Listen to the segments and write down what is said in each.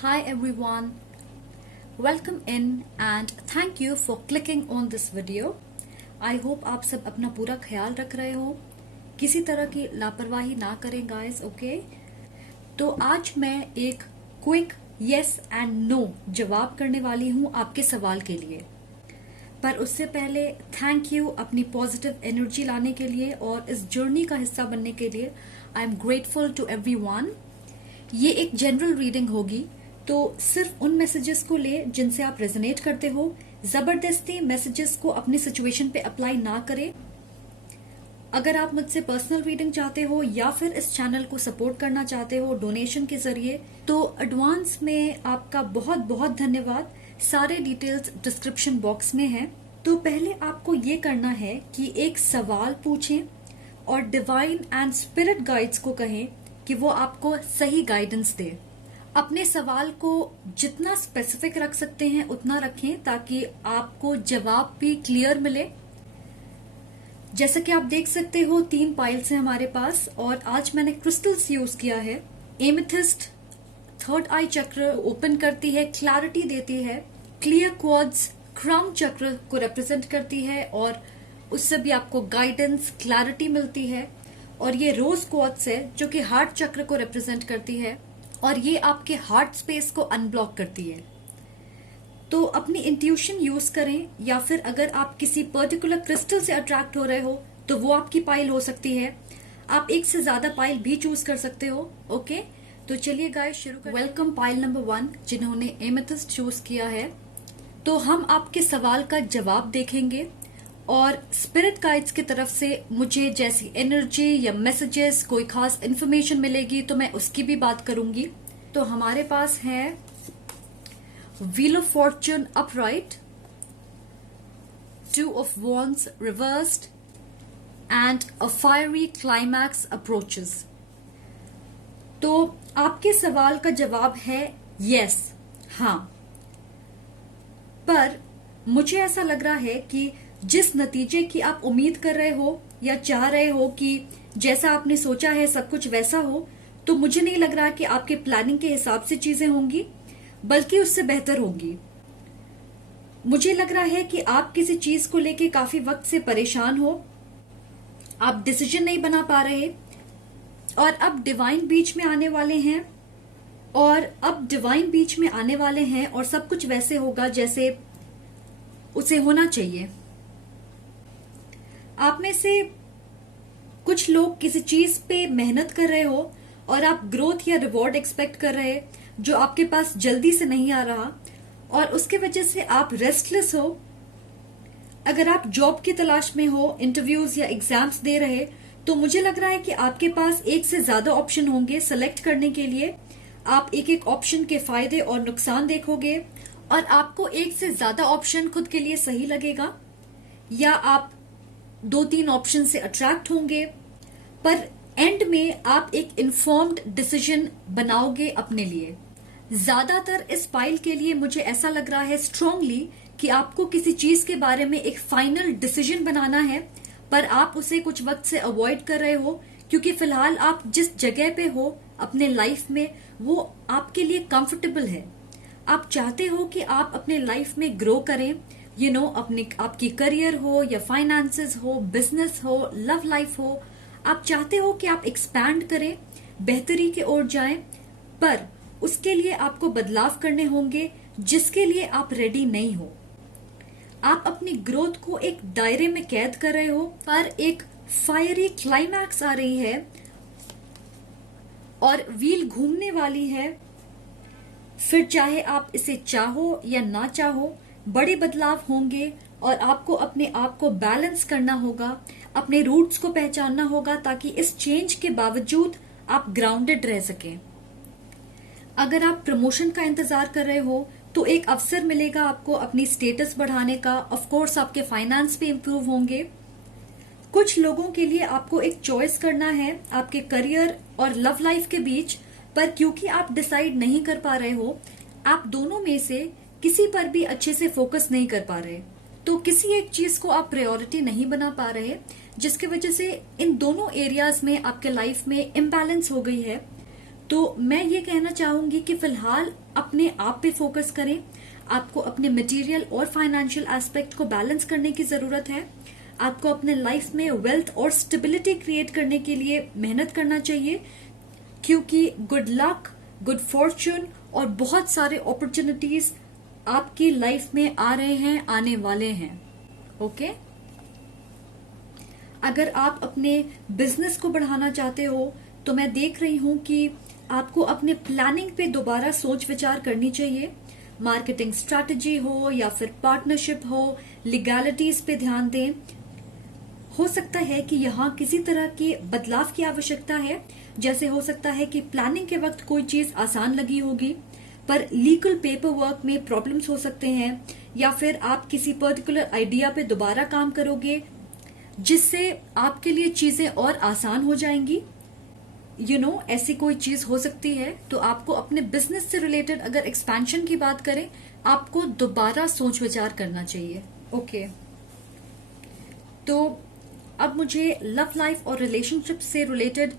Hi everyone, welcome in and thank you for clicking on this video. I hope आप सब अपना पूरा ख्याल रख रहे हो, किसी तरह की लापरवाही ना करें गाइस, ओके? तो आज मैं एक क्विक यस एंड नो जवाब करने वाली हूँ आपके सवाल के लिए। पर उससे पहले थैंक यू अपनी पॉजिटिव एनर्जी लाने के लिए और इस जर्नी का हिस्सा बनने के लिए। I am grateful to everyone. ये एक जनरल रीडिंग होगी, तो सिर्फ उन मैसेजेस को ले जिनसे आप रेजोनेट करते हो। जबरदस्ती मैसेजेस को अपनी सिचुएशन पे अप्लाई ना करें। अगर आप मुझसे पर्सनल रीडिंग चाहते हो या फिर इस चैनल को सपोर्ट करना चाहते हो डोनेशन के जरिए, तो एडवांस में आपका बहुत बहुत धन्यवाद। सारे डिटेल्स डिस्क्रिप्शन बॉक्स में है। तो पहले आपको ये करना है कि एक सवाल पूछें और डिवाइन एंड स्पिरिट गाइड्स को कहें कि वो आपको सही गाइडेंस दे। अपने सवाल को जितना स्पेसिफिक रख सकते हैं उतना रखें ताकि आपको जवाब भी क्लियर मिले। जैसा कि आप देख सकते हो 3 पाइल्स हैं हमारे पास और आज मैंने क्रिस्टल्स यूज किया है। एमेथिस्ट थर्ड आई चक्र ओपन करती है, क्लैरिटी देती है। क्लियर क्वार्ट्ज क्राउन चक्र को रिप्रेजेंट करती है और उससे भी आपको गाइडेंस क्लैरिटी मिलती है। और ये रोज क्वार्ट्ज है जो कि हार्ट चक्र को रिप्रेजेंट करती है और ये आपके हार्ट स्पेस को अनब्लॉक करती है। तो अपनी इंट्यूशन यूज करें, या फिर अगर आप किसी पर्टिकुलर क्रिस्टल से अट्रैक्ट हो रहे हो तो वो आपकी पाइल हो सकती है। आप एक से ज्यादा पाइल भी चूज कर सकते हो, ओके? तो चलिए गाइस शुरू करें। वेलकम पाइल नंबर 1 जिन्होंने एमेथिस्ट चूज किया है। तो हम आपके सवाल का जवाब देखेंगे और स्पिरिट गाइड्स की तरफ से मुझे जैसी एनर्जी या मैसेजेस, कोई खास इंफॉर्मेशन मिलेगी तो मैं उसकी भी बात करूंगी। तो हमारे पास है wheel of Fortune upright, 2 of wands reversed and a fiery climax approaches. तो आपके सवाल का जवाब है यस, हाँ। पर मुझे ऐसा लग रहा है कि जिस नतीजे की आप उम्मीद कर रहे हो या चाह रहे हो कि जैसा आपने सोचा है सब कुछ वैसा हो, तो मुझे नहीं लग रहा कि आपके प्लानिंग के हिसाब से चीजें होंगी, बल्कि उससे बेहतर होंगी। मुझे लग रहा है कि आप किसी चीज को लेके काफी वक्त से परेशान हो, आप डिसीजन नहीं बना पा रहे और अब डिवाइन बीच में आने वाले हैं और सब कुछ वैसे होगा जैसे उसे होना चाहिए। आप में से कुछ लोग किसी चीज पे मेहनत कर रहे हो और आप ग्रोथ या रिवॉर्ड एक्सपेक्ट कर रहे हैं जो आपके पास जल्दी से नहीं आ रहा और उसके वजह से आप रेस्टलेस हो। अगर आप जॉब की तलाश में हो, इंटरव्यूज या एग्जाम्स दे रहे, तो मुझे लग रहा है कि आपके पास एक से ज्यादा ऑप्शन होंगे सेलेक्ट करने के लिए। आप एक एक ऑप्शन के फायदे और नुकसान देखोगे और आपको एक से ज्यादा ऑप्शन खुद के लिए सही लगेगा, या आप 2-3 ऑप्शन से अट्रैक्ट होंगे। पर एंड में आप एक इन्फॉर्म्ड डिसीजन बनाओगे अपने लिए। ज्यादातर इस पाइल के लिए मुझे ऐसा लग रहा है स्ट्रांगली कि आपको किसी चीज के बारे में एक फाइनल डिसीजन बनाना है, पर आप उसे कुछ वक्त से अवॉइड कर रहे हो क्योंकि फिलहाल आप जिस जगह पे हो अपने लाइफ में वो आपके लिए कंफर्टेबल है। आप चाहते हो कि आप अपने लाइफ में ग्रो करें, आपकी करियर हो या फाइनेंसेस हो, बिजनेस हो, लव लाइफ हो। आप चाहते हो कि आप एक्सपैंड करें, बेहतरी की ओर जाएं, पर उसके लिए आपको बदलाव करने होंगे जिसके लिए आप रेडी नहीं हो। आप अपनी ग्रोथ को एक दायरे में कैद कर रहे हो, पर एक फायरी क्लाइमैक्स आ रही है और व्हील घूमने वाली है। फिर चाहे आप इसे चाहो या ना चाहो, बड़े बदलाव होंगे और आपको अपने आप को बैलेंस करना होगा, अपने रूट्स को पहचानना होगा ताकि इस चेंज के बावजूद आप ग्राउंडेड रह सकें। अगर आप प्रमोशन का इंतजार कर रहे हो तो एक अवसर मिलेगा आपको अपनी स्टेटस बढ़ाने का। ऑफ कोर्स आपके फाइनेंस भी इंप्रूव होंगे। कुछ लोगों के लिए आपको एक चॉइस करना है आपके करियर और लव लाइफ के बीच, पर क्योंकि आप डिसाइड नहीं कर पा रहे हो, आप दोनों में से किसी पर भी अच्छे से फोकस नहीं कर पा रहे, तो किसी एक चीज को आप प्रायोरिटी नहीं बना पा रहे, जिसकी वजह से इन दोनों एरियाज में आपके लाइफ में इम्बैलेंस हो गई है। तो मैं ये कहना चाहूंगी कि फिलहाल अपने आप पे फोकस करें। आपको अपने मटेरियल और फाइनेंशियल एस्पेक्ट को बैलेंस करने की जरूरत है। आपको अपने लाइफ में वेल्थ और स्टेबिलिटी क्रिएट करने के लिए मेहनत करना चाहिए, क्योंकि गुड लक, गुड फॉर्चून और बहुत सारे अपॉर्चुनिटीज आपकी लाइफ में आ रहे हैं, आने वाले हैं। ओके? अगर आप अपने बिजनेस को बढ़ाना चाहते हो तो मैं देख रही हूं कि आपको अपने प्लानिंग पे दोबारा सोच विचार करनी चाहिए। मार्केटिंग स्ट्रैटेजी हो या फिर पार्टनरशिप हो, लीगैलिटीज पे ध्यान दें। हो सकता है कि यहाँ किसी तरह के बदलाव की आवश्यकता है। जैसे हो सकता है कि प्लानिंग के वक्त कोई चीज आसान लगी होगी, पर लीगल पेपर वर्क में प्रॉब्लम्स हो सकते हैं, या फिर आप किसी पर्टिकुलर आइडिया पे दोबारा काम करोगे जिससे आपके लिए चीजें और आसान हो जाएंगी। ऐसी कोई चीज हो सकती है। तो आपको अपने बिजनेस से रिलेटेड अगर एक्सपेंशन की बात करें, आपको दोबारा सोच विचार करना चाहिए। ओके, तो अब मुझे लव लाइफ और रिलेशनशिप से रिलेटेड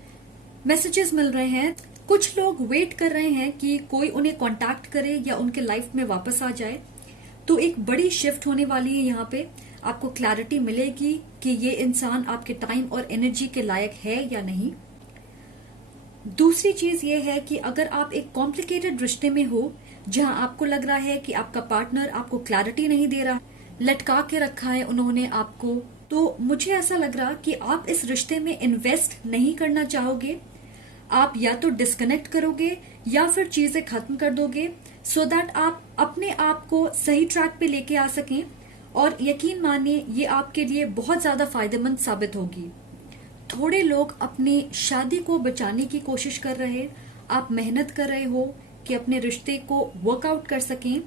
मैसेजेस मिल रहे हैं। कुछ लोग वेट कर रहे हैं कि कोई उन्हें कांटेक्ट करे या उनके लाइफ में वापस आ जाए। तो एक बड़ी शिफ्ट होने वाली है। यहाँ पे आपको क्लैरिटी मिलेगी कि ये इंसान आपके टाइम और एनर्जी के लायक है या नहीं। दूसरी चीज ये है कि अगर आप एक कॉम्प्लिकेटेड रिश्ते में हो जहां आपको लग रहा है कि आपका पार्टनर आपको क्लैरिटी नहीं दे रहा, लटका के रखा है उन्होंने आपको, तो मुझे ऐसा लग रहा कि आप इस रिश्ते में इन्वेस्ट नहीं करना चाहोगे। आप या तो डिस्कनेक्ट करोगे या फिर चीजें खत्म कर दोगे, सो दैट आप अपने आप को सही ट्रैक पे लेके आ सकें। और यकीन मानिए ये आपके लिए बहुत ज्यादा फायदेमंद साबित होगी। थोड़े लोग अपनी शादी को बचाने की कोशिश कर रहे, आप मेहनत कर रहे हो कि अपने रिश्ते को वर्कआउट कर सकें,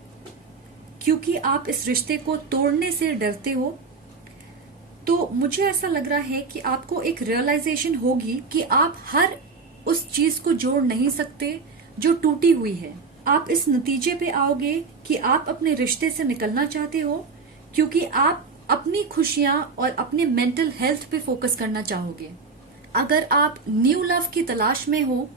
क्योंकि आप इस रिश्ते को तोड़ने से डरते हो। तो मुझे ऐसा लग रहा है कि आपको एक रियलाइजेशन होगी कि आप हर उस चीज को जोड़ नहीं सकते जो टूटी हुई है। आप इस नतीजे पे आओगे कि आप अपने रिश्ते से निकलना चाहते हो, क्योंकि आप अपनी खुशियां और अपने मेंटल हेल्थ पे फोकस करना चाहोगे। अगर आप न्यू लव की तलाश में हो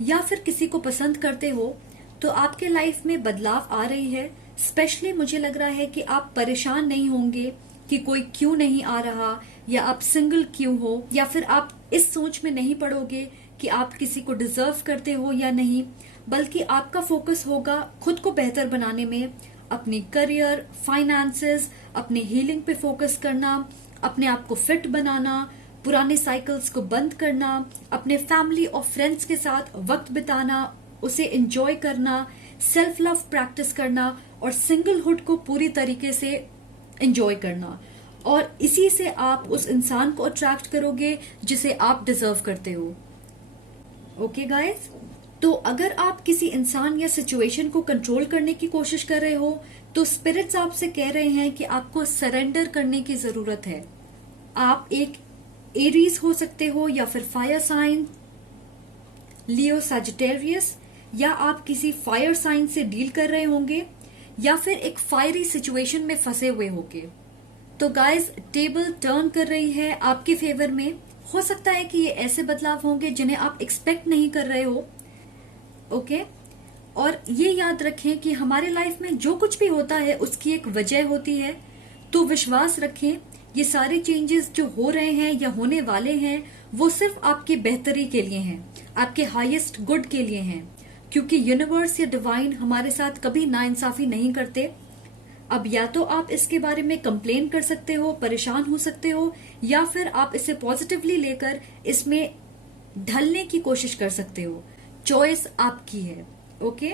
या फिर किसी को पसंद करते हो, तो आपके लाइफ में बदलाव आ रही है। स्पेशली मुझे लग रहा है कि आप परेशान नहीं होंगे कि कोई क्यों नहीं आ रहा, या आप सिंगल क्यों हो, या फिर आप इस सोच में नहीं पड़ोगे कि आप किसी को डिजर्व करते हो या नहीं, बल्कि आपका फोकस होगा खुद को बेहतर बनाने में, अपनी करियर, फाइनेंसेस, अपनी हीलिंग पे फोकस करना, अपने आप को फिट बनाना, पुराने साइकिल्स को बंद करना, अपने फैमिली और फ्रेंड्स के साथ वक्त बिताना, उसे एंजॉय करना, सेल्फ लव प्रैक्टिस करना और सिंगलहुड को पूरी तरीके से एंजॉय करना। और इसी से आप उस इंसान को अट्रैक्ट करोगे जिसे आप डिजर्व करते हो। ओके गाइस, तो अगर आप किसी इंसान या सिचुएशन को कंट्रोल करने की कोशिश कर रहे हो, तो स्पिरिट्स आपसे कह रहे हैं कि आपको सरेंडर करने की जरूरत है। आप एक एरीज हो सकते हो, या फिर फायर साइन, लियो, सैजिटेरियस, या आप किसी फायर साइन से डील कर रहे होंगे, या फिर एक फायरी सिचुएशन में फंसे हुए होंगे। तो गाइस, टेबल टर्न कर रही है आपके फेवर में। हो सकता है कि ये ऐसे बदलाव होंगे जिन्हें आप एक्सपेक्ट नहीं कर रहे हो। ओके, और ये याद रखें कि हमारे लाइफ में जो कुछ भी होता है उसकी एक वजह होती है। तो विश्वास रखें, ये सारे चेंजेस जो हो रहे हैं या होने वाले हैं, वो सिर्फ आपकी बेहतरी के लिए हैं, आपके हाईएस्ट गुड के लिए हैं, क्योंकि यूनिवर्स या डिवाइन हमारे साथ कभी नाइंसाफी नहीं करते। अब या तो आप इसके बारे में कंप्लेन कर सकते हो, परेशान हो सकते हो, या फिर आप इसे पॉजिटिवली लेकर इसमें ढलने की कोशिश कर सकते हो। चॉइस आपकी है। ओके,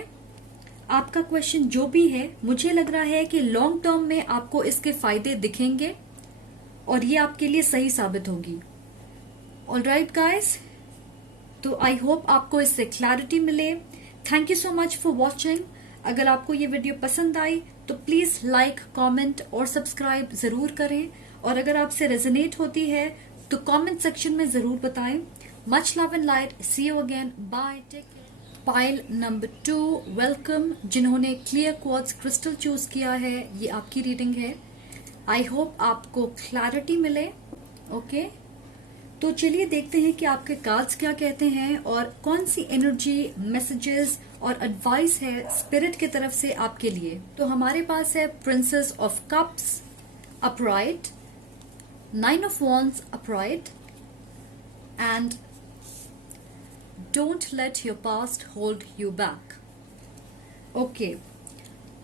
आपका क्वेश्चन जो भी है, मुझे लग रहा है कि लॉन्ग टर्म में आपको इसके फायदे दिखेंगे और ये आपके लिए सही साबित होगी। ऑलराइट गाइस, तो आई होप आपको इससे क्लैरिटी मिले। Thank you so much for watching. अगर आपको ये वीडियो पसंद आई तो प्लीज लाइक, कमेंट और सब्सक्राइब जरूर करें, और अगर आपसे रेजोनेट होती है तो कमेंट सेक्शन में जरूर बताएं। Much love and light, see you again, bye, take care. Pile number 2, welcome. जिन्होंने क्लियर क्वार्ट्ज क्रिस्टल चूज किया है, ये आपकी रीडिंग है। आई होप आपको क्लैरिटी मिले। ओके, तो चलिए देखते हैं कि आपके कार्ड्स क्या कहते हैं और कौन सी एनर्जी, मैसेजेस और एडवाइस है स्पिरिट की तरफ से आपके लिए। तो हमारे पास है princess of cups upright, nine of wands upright and don't let your past hold you back. Okay,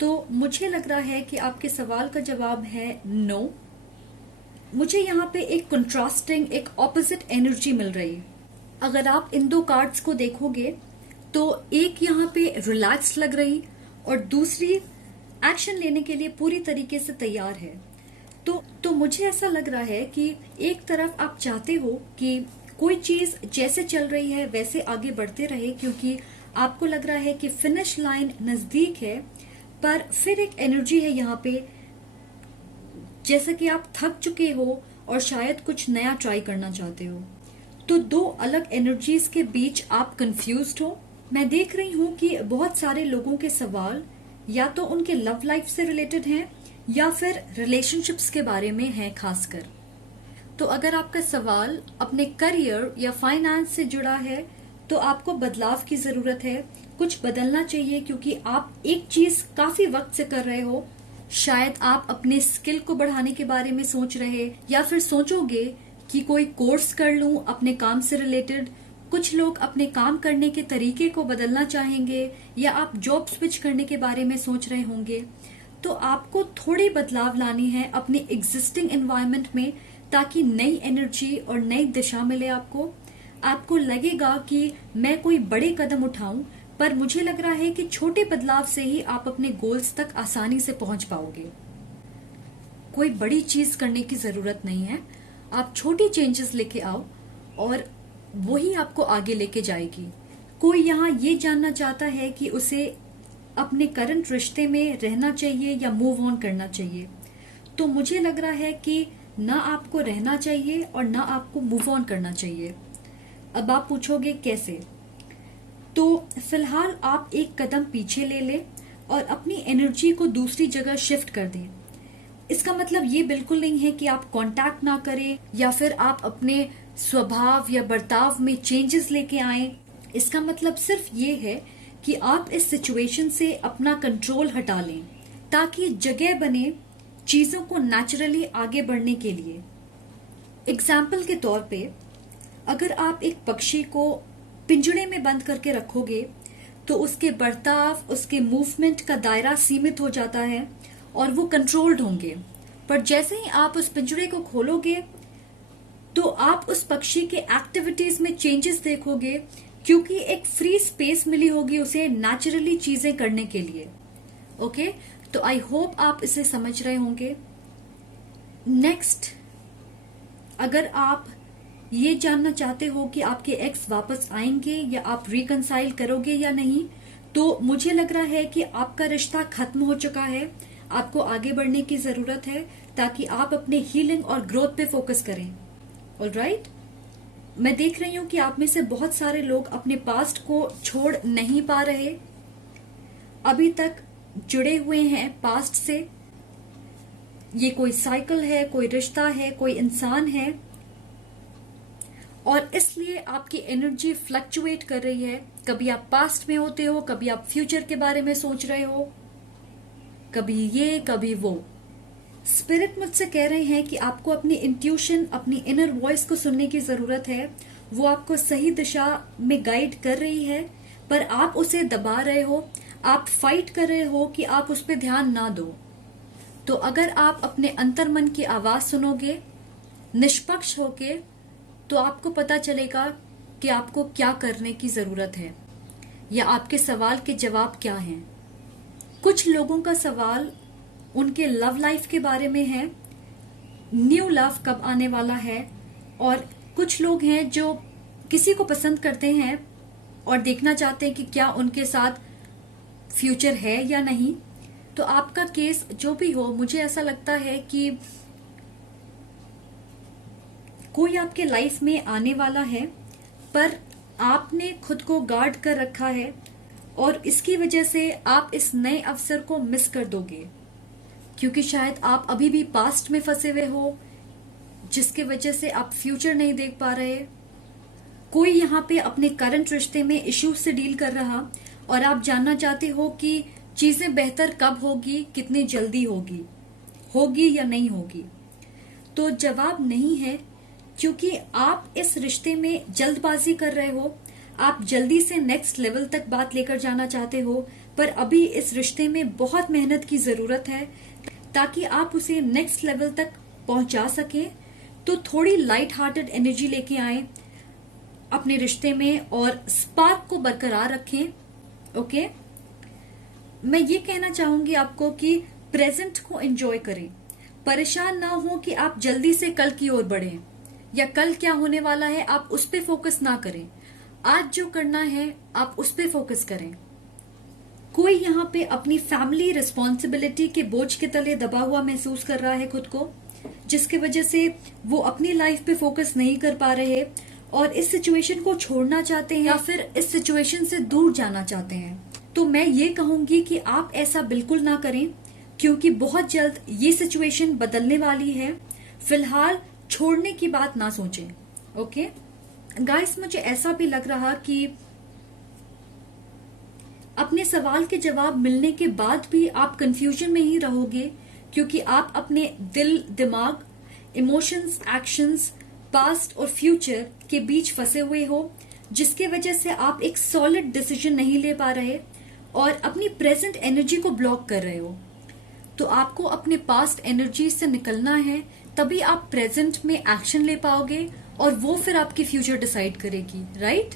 तो मुझे लग रहा है कि आपके सवाल का जवाब है नो। मुझे यहाँ पे एक कंट्रास्टिंग, एक ऑपोजिट एनर्जी मिल रही है। अगर आप इन दो कार्ड्स को देखोगे तो एक यहाँ पे रिलैक्स लग रही और दूसरी एक्शन लेने के लिए पूरी तरीके से तैयार है। तो मुझे ऐसा लग रहा है कि एक तरफ आप चाहते हो कि कोई चीज जैसे चल रही है वैसे आगे बढ़ते रहे, क्योंकि आपको लग रहा है कि फिनिश लाइन नजदीक है, पर फिर एक एनर्जी है यहाँ पे जैसा कि आप थक चुके हो और शायद कुछ नया ट्राई करना चाहते हो। तो दो अलग एनर्जीज के बीच आप कंफ्यूज्ड हो। मैं देख रही हूँ कि बहुत सारे लोगों के सवाल या तो उनके लव लाइफ से रिलेटेड हैं या फिर रिलेशनशिप्स के बारे में है खासकर। तो अगर आपका सवाल अपने करियर या फाइनेंस से जुड़ा है तो आपको बदलाव की जरूरत है, कुछ बदलना चाहिए, क्योंकि आप एक चीज काफी वक्त से कर रहे हो। शायद आप अपने स्किल को बढ़ाने के बारे में सोच रहे, या फिर सोचोगे कि कोई कोर्स कर लूं अपने काम से रिलेटेड। कुछ लोग अपने काम करने के तरीके को बदलना चाहेंगे, या आप जॉब स्विच करने के बारे में सोच रहे होंगे। तो आपको थोड़ी बदलाव लानी है अपने एग्जिस्टिंग एनवायरनमेंट में, ताकि नई एनर्जी और नई दिशा मिले आपको लगेगा कि मैं कोई बड़े कदम उठाऊं, पर मुझे लग रहा है कि छोटे बदलाव से ही आप अपने गोल्स तक आसानी से पहुंच पाओगे। कोई बड़ी चीज करने की जरूरत नहीं है, आप छोटी चेंजेस लेके आओ और वही आपको आगे लेके जाएगी। कोई यहाँ ये जानना चाहता है कि उसे अपने करंट रिश्ते में रहना चाहिए या मूव ऑन करना चाहिए। तो मुझे लग रहा है कि ना आपको रहना चाहिए और ना आपको मूव ऑन करना चाहिए। अब आप पूछोगे कैसे? तो फिलहाल आप एक कदम पीछे ले लें और अपनी एनर्जी को दूसरी जगह शिफ्ट कर दें। इसका मतलब ये बिल्कुल नहीं है कि आप कांटेक्ट ना करें या फिर आप अपने स्वभाव या बर्ताव में चेंजेस लेके आए। इसका मतलब सिर्फ ये है कि आप इस सिचुएशन से अपना कंट्रोल हटा लें, ताकि जगह बने चीजों को नेचुरली आगे बढ़ने के लिए। एग्जाम्पल के तौर पे, अगर आप एक पक्षी को पिंजड़े में बंद करके रखोगे तो उसके बर्ताव, उसके मूवमेंट का दायरा सीमित हो जाता है और वो कंट्रोल्ड होंगे। पर जैसे ही आप उस पिंजड़े को खोलोगे तो आप उस पक्षी के एक्टिविटीज में चेंजेस देखोगे, क्योंकि एक फ्री स्पेस मिली होगी उसे नेचुरली चीजें करने के लिए। ओके, तो आई होप आप इसे समझ रहे होंगे। नेक्स्ट, अगर आप ये जानना चाहते हो कि आपके एक्स वापस आएंगे या आप रिकंसाइल करोगे या नहीं, तो मुझे लग रहा है कि आपका रिश्ता खत्म हो चुका है। आपको आगे बढ़ने की जरूरत है ताकि आप अपने हीलिंग और ग्रोथ पे फोकस करें। ऑलराइट, मैं देख रही हूँ कि आप में से बहुत सारे लोग अपने पास्ट को छोड़ नहीं पा रहे, अभी तक जुड़े हुए हैं पास्ट से। ये कोई साइकिल है, कोई रिश्ता है, कोई इंसान है, और इसलिए आपकी एनर्जी फ्लक्चुएट कर रही है। कभी आप पास्ट में होते हो, कभी आप फ्यूचर के बारे में सोच रहे हो, कभी ये कभी वो। स्पिरिट मुझसे कह रहे हैं कि आपको अपनी इंट्यूशन, अपनी इनर वॉइस को सुनने की जरूरत है। वो आपको सही दिशा में गाइड कर रही है, पर आप उसे दबा रहे हो, आप फाइट कर रहे हो कि आप उस पर ध्यान ना दो। तो अगर आप अपने अंतर्मन की आवाज सुनोगे निष्पक्ष होके, तो आपको पता चलेगा कि आपको क्या करने की जरूरत है या आपके सवाल के जवाब क्या हैं। कुछ लोगों का सवाल उनके लव लाइफ के बारे में है, न्यू लव कब आने वाला है, और कुछ लोग हैं जो किसी को पसंद करते हैं और देखना चाहते हैं कि क्या उनके साथ फ्यूचर है या नहीं। तो आपका केस जो भी हो, मुझे ऐसा लगता है कि कोई आपके लाइफ में आने वाला है, पर आपने खुद को गार्ड कर रखा है और इसकी वजह से आप इस नए अवसर को मिस कर दोगे, क्योंकि शायद आप अभी भी पास्ट में फंसे हुए हो, जिसके वजह से आप फ्यूचर नहीं देख पा रहे। कोई यहाँ पे अपने करंट रिश्ते में इश्यूज से डील कर रहा और आप जानना चाहते हो कि चीजें बेहतर कब होगी, कितनी जल्दी होगी या नहीं होगी। तो जवाब नहीं है, क्योंकि आप इस रिश्ते में जल्दबाजी कर रहे हो। आप जल्दी से नेक्स्ट लेवल तक बात लेकर जाना चाहते हो, पर अभी इस रिश्ते में बहुत मेहनत की जरूरत है ताकि आप उसे नेक्स्ट लेवल तक पहुंचा सकें। तो थोड़ी लाइट हार्टेड एनर्जी लेके आए अपने रिश्ते में और स्पार्क को बरकरार रखें। ओके, मैं ये कहना चाहूंगी आपको कि प्रेजेंट को एंजॉय करें। परेशान ना हो कि आप जल्दी से कल की ओर बढ़ें या कल क्या होने वाला है आप उस पे फोकस ना करें। आज जो करना है आप उस पे फोकस करें। कोई यहाँ पे अपनी फैमिली रिस्पॉन्सिबिलिटी के बोझ के तले दबा हुआ महसूस कर रहा है खुद को, जिसकी वजह से वो अपनी लाइफ पे फोकस नहीं कर पा रहे और इस सिचुएशन को छोड़ना चाहते हैं या फिर इस सिचुएशन से दूर जाना चाहते हैं। तो मैं ये कहूंगी कि आप ऐसा बिल्कुल ना करें, क्योंकि बहुत जल्द ये सिचुएशन बदलने वाली है। फिलहाल छोड़ने की बात ना सोचें। ओके गाइस, मुझे ऐसा भी लग रहा कि अपने सवाल के जवाब मिलने के बाद भी आप कंफ्यूजन में ही रहोगे, क्योंकि आप अपने दिल, दिमाग, इमोशंस, एक्शंस, पास्ट और फ्यूचर के बीच फंसे हुए हो, जिसके वजह से आप एक सॉलिड डिसीजन नहीं ले पा रहे और अपनी प्रेजेंट एनर्जी को ब्लॉक कर रहे हो। तो आपको अपने पास्ट एनर्जी से निकलना है, तभी आप प्रेजेंट में एक्शन ले पाओगे और वो फिर आपकी फ्यूचर डिसाइड करेगी, राइट?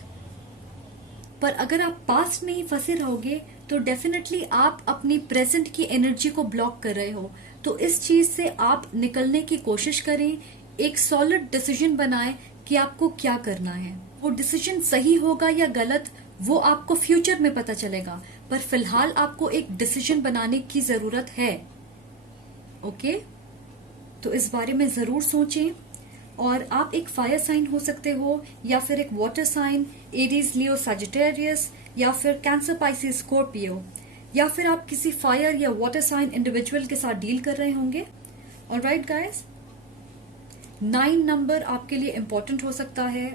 पर अगर आप पास्ट में ही फंसे रहोगे तो डेफिनेटली आप अपनी प्रेजेंट की एनर्जी को ब्लॉक कर रहे हो। तो इस चीज से आप निकलने की कोशिश करें, एक सॉलिड डिसीजन बनाएं कि आपको क्या करना है। वो डिसीजन सही होगा या गलत वो आपको फ्यूचर में पता चलेगा, पर फिलहाल आपको एक डिसीजन बनाने की जरूरत है। ओके, तो इस बारे में जरूर सोचें। और आप एक फायर साइन हो सकते हो या फिर एक वाटर साइन, एरीज, लियो, सजिटेरियस, या फिर कैंसर, पाइसिस, स्कॉर्पियो, या फिर आप किसी फायर या वाटर साइन इंडिविजुअल के साथ डील कर रहे होंगे। ऑलराइट गाइस, 9 नंबर आपके लिए इंपॉर्टेंट हो सकता है।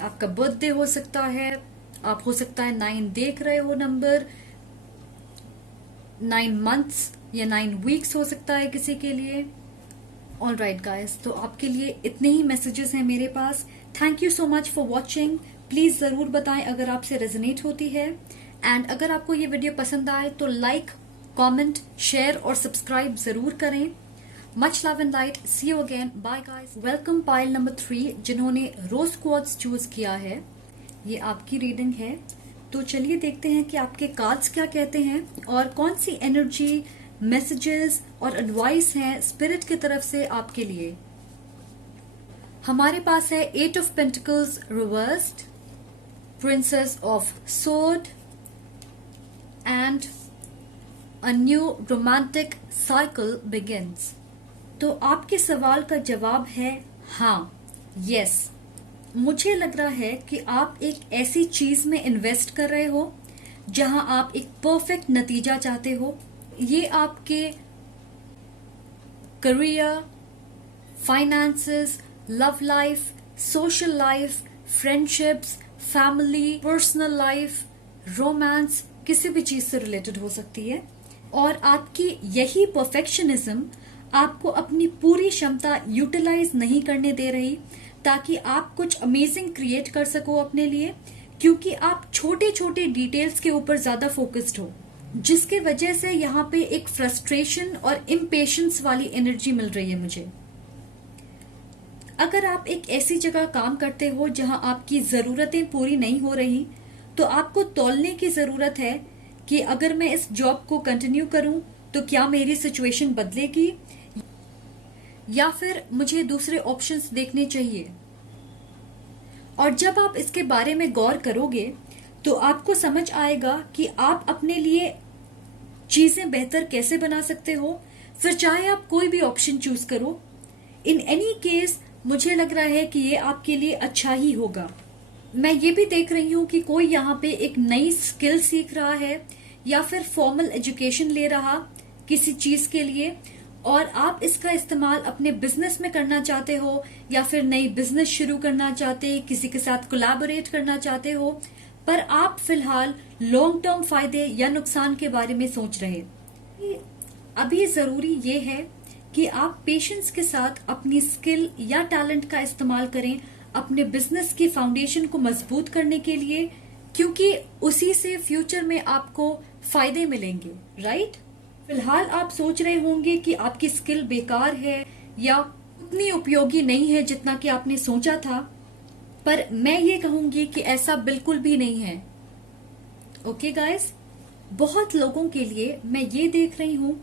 आपका बर्थडे हो सकता है, आप हो सकता है 9 देख रहे हो नंबर, 9 मंथ्स या 9 वीक्स हो सकता है किसी के लिए। ऑल राइट गाइस, तो आपके लिए इतने ही मैसेजेस हैं मेरे पास। Thank you so much for watching. Please जरूर बताएं अगर आपसे रेजोनेट होती है, एंड अगर आपको ये वीडियो पसंद आए तो लाइक, कमेंट, शेयर और सब्सक्राइब जरूर करें। Much love and light, see you again, bye guys. Welcome pile number 3 जिन्होंने रोज क्वार्ट्ज चूज किया है, ये आपकी रीडिंग है। तो चलिए देखते हैं कि आपके कार्ड्स क्या कहते हैं और कौन सी एनर्जी, मैसेजेस और एडवाइस हैं स्पिरिट की तरफ से आपके लिए। हमारे पास है 8 of pentacles reversed, princess of sword and a new romantic cycle begins. तो आपके सवाल का जवाब है हाँ, यस। मुझे लग रहा है कि आप एक ऐसी चीज में इन्वेस्ट कर रहे हो जहां आप एक परफेक्ट नतीजा चाहते हो। ये आपके career, finances, love life, social life, friendships, family, personal life, romance, किसी भी चीज से रिलेटेड हो सकती है। और आपकी यही परफेक्शनिज्म आपको अपनी पूरी क्षमता यूटिलाइज नहीं करने दे रही, ताकि आप कुछ अमेजिंग क्रिएट कर सको अपने लिए, क्योंकि आप छोटे छोटे डिटेल्स के ऊपर ज्यादा फोकस्ड हो, जिसके वजह से यहाँ पे एक फ्रस्ट्रेशन और इम्पेशंस वाली एनर्जी मिल रही है मुझे। अगर आप एक ऐसी जगह काम करते हो जहां आपकी जरूरतें पूरी नहीं हो रही, तो आपको तौलने की जरूरत है कि अगर मैं इस जॉब को कंटिन्यू करूं तो क्या मेरी सिचुएशन बदलेगी या फिर मुझे दूसरे ऑप्शंस देखने चाहिए। और जब आप इसके बारे में गौर करोगे तो आपको समझ आएगा कि आप अपने लिए चीजें बेहतर कैसे बना सकते हो, फिर चाहे आप कोई भी ऑप्शन चूज करो। इन एनी केस मुझे लग रहा है कि ये आपके लिए अच्छा ही होगा। मैं ये भी देख रही हूँ कि कोई यहाँ पे एक नई स्किल सीख रहा है या फिर फॉर्मल एजुकेशन ले रहा किसी चीज के लिए, और आप इसका इस्तेमाल अपने बिजनेस में करना चाहते हो या फिर नई बिजनेस शुरू करना चाहते, किसी के साथ कोलैबोरेट करना चाहते हो, पर आप फिलहाल लॉन्ग टर्म फायदे या नुकसान के बारे में सोच रहे। अभी जरूरी ये है कि आप पेशेंस के साथ अपनी स्किल या टैलेंट का इस्तेमाल करें अपने बिजनेस की फाउंडेशन को मजबूत करने के लिए, क्योंकि उसी से फ्यूचर में आपको फायदे मिलेंगे, राइट? फिलहाल आप सोच रहे होंगे कि आपकी स्किल बेकार है या उतनी उपयोगी नहीं है जितना कि आपने सोचा था, पर मैं ये कहूंगी कि ऐसा बिल्कुल भी नहीं है। ओके गाइस, बहुत लोगों के लिए मैं ये देख रही हूँ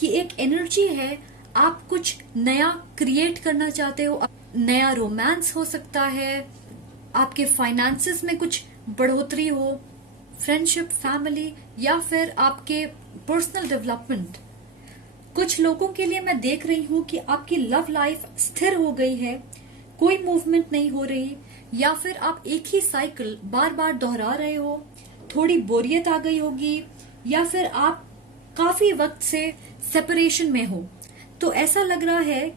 कि एक एनर्जी है, आप कुछ नया क्रिएट करना चाहते हो, नया रोमांस हो सकता है, आपके फाइनेंसेस में कुछ बढ़ोतरी हो, फ्रेंडशिप, फैमिली या फिर आपके पर्सनल डेवलपमेंट। कुछ लोगों के लिए मैं देख रही हूँ कि आपकी लव लाइफ स्थिर हो गई है, कोई मूवमेंट नहीं हो रही, या फिर आप एक ही साइकिल बार बार दोहरा रहे हो, थोड़ी बोरियत आ गई होगी, या फिर आप काफी वक्त से सेपरेशन में हो। तो ऐसा लग रहा है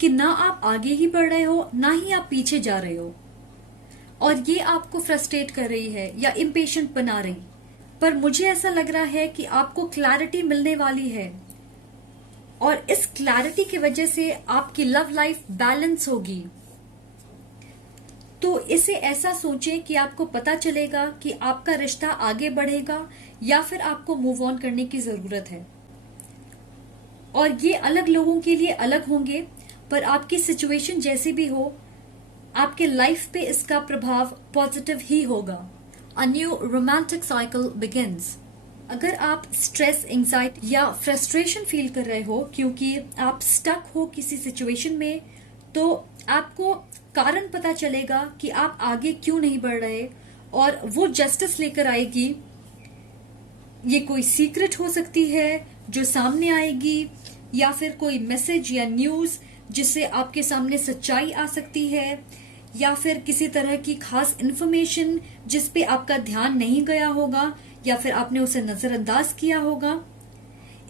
कि ना आप आगे ही बढ़ रहे हो ना ही आप पीछे जा रहे हो, और ये आपको फ्रस्ट्रेट कर रही है या इम्पेशेंट बना रही। पर मुझे ऐसा लग रहा है कि आपको क्लैरिटी मिलने वाली है, और इस क्लैरिटी की वजह से आपकी लव लाइफ बैलेंस होगी। तो इसे ऐसा सोचें कि आपको पता चलेगा कि आपका रिश्ता आगे बढ़ेगा या फिर आपको मूव ऑन करने की जरूरत है। और ये अलग लोगों के लिए अलग होंगे, पर आपकी सिचुएशन जैसी भी हो, आपके लाइफ पे इसका प्रभाव पॉजिटिव ही होगा। A new romantic cycle begins. अगर आप स्ट्रेस, एंजाइटी या फ्रस्ट्रेशन फील कर रहे हो क्योंकि आप स्टक हो किसी सिचुएशन में, तो आपको कारण पता चलेगा कि आप आगे क्यों नहीं बढ़ रहे, और वो जस्टिस लेकर आएगी। ये कोई सीक्रेट हो सकती है जो सामने आएगी, या फिर कोई मैसेज या न्यूज जिससे आपके सामने सच्चाई आ सकती है, या फिर किसी तरह की खास इन्फॉर्मेशन जिस पे आपका ध्यान नहीं गया होगा या फिर आपने उसे नजरअंदाज किया होगा।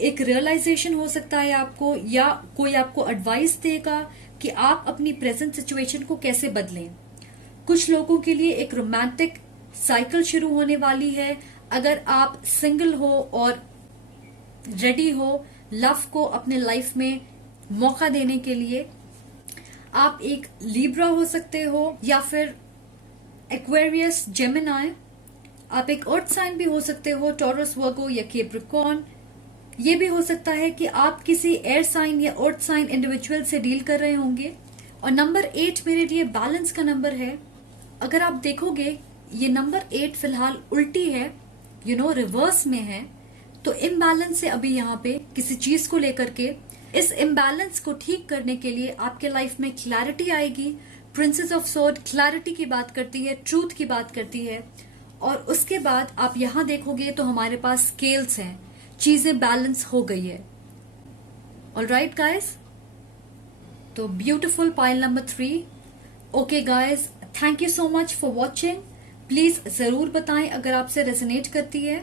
एक रियलाइजेशन हो सकता है आपको, या कोई आपको एडवाइस देगा कि आप अपनी प्रेजेंट सिचुएशन को कैसे बदलें। कुछ लोगों के लिए एक रोमांटिक साइकिल शुरू होने वाली है। अगर आप सिंगल हो और रेडी हो लव को अपने लाइफ में मौका देने के लिए, आप एक लिब्रा हो सकते हो या फिर एक्वेरियस, जेमिनी। आप एक अर्थ साइन भी हो सकते हो, टॉरस, वर्गो या कैप्रिकॉर्न। ये भी हो सकता है कि आप किसी एयर साइन या अर्थ साइन इंडिविजुअल से डील कर रहे होंगे। और नंबर 8 मेरे लिए बैलेंस का नंबर है। अगर आप देखोगे ये नंबर 8 फिलहाल उल्टी है, रिवर्स में है, तो इम्बैलेंस है अभी यहाँ पे किसी चीज को लेकर के। इस इम्बैलेंस को ठीक करने के लिए आपके लाइफ में क्लैरिटी आएगी। प्रिंसेस ऑफ स्वॉर्ड क्लैरिटी की बात करती है, ट्रूथ की बात करती है। और उसके बाद आप यहाँ देखोगे तो हमारे पास स्केल्स हैं, चीजें बैलेंस हो गई है। ऑलराइट गाइस, तो beautiful pile number 3। Okay guys, thank you so much for watching. Please जरूर बताएं अगर आपसे रेजोनेट करती है,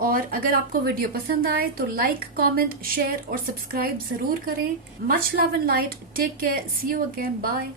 और अगर आपको वीडियो पसंद आए तो लाइक, कमेंट, शेयर और सब्सक्राइब जरूर करें। Much love and light, take care, see you again, bye.